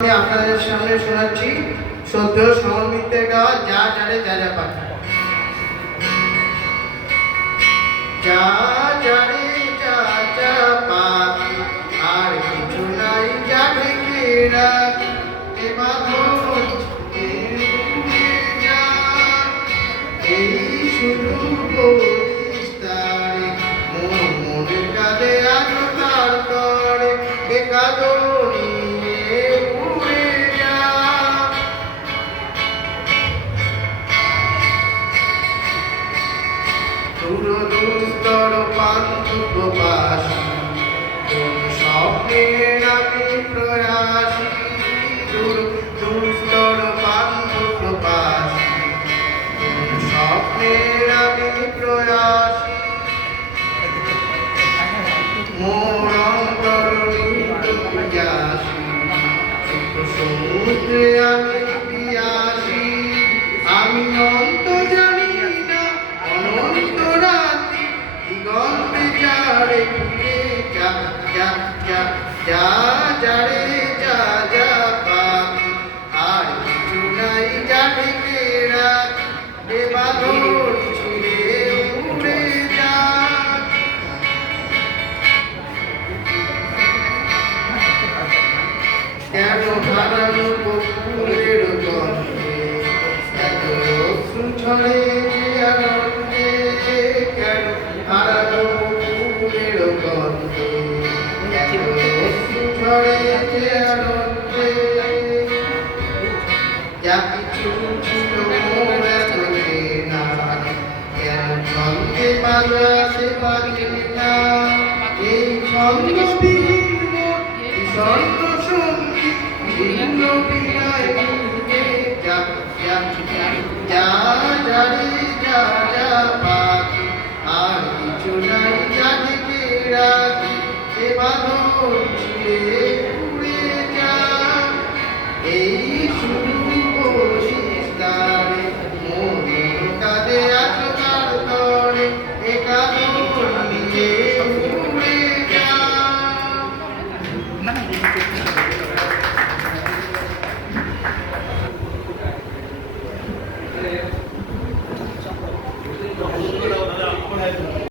আমি আপনাদের সামনে শোনাচ্ছি সদ্য সমন্বিতের গাওয়া যা জানে যা যা পাখি। যা জানে যা যা পাখি আর কিছু নাই যাবে কেরা এ বাঁধন এই শুধু বলিস তারে মন মনে কাঁদে আজ তার তরে এ কাঁদনি দুস্তর পান্থ বাসী কোন স্বপ্নের আমি প্রয়াসী দুস্তর পান্থ বাসী কোন স্বপ্নের আমি প্রয়াসী মোর অন্তর পিয়াসী সমুদ্রে আমি পিয়াসী আমি অন্ত জানি না অনন্ত রাতি দিগন্তে যারে ফিরে যা যা যা যা যারে যা যা পাখি আর কিছু নাই যাবে কেরা এ বাঁধন ছিঁড়ে উড়ে যা। কেন হারানো বকুলের গন্ধে এত অশ্রু ঝরে যে আনন্দে কেন হারানো বকুলের গন্ধে এত অশ্রু ঝরে যে আনন্দে যা কিছু ছিল মোর এত চেনা কেন ছন্দে বাজাতে পারি না এই ছন্দবিহীন এই ছন্দ সঙ্গী ভিন্ন বিনায় যা যা যা যারে যা যা পাখি আর কিছু নাই জানে কেরা এ বাঁধন ছিঁড়ে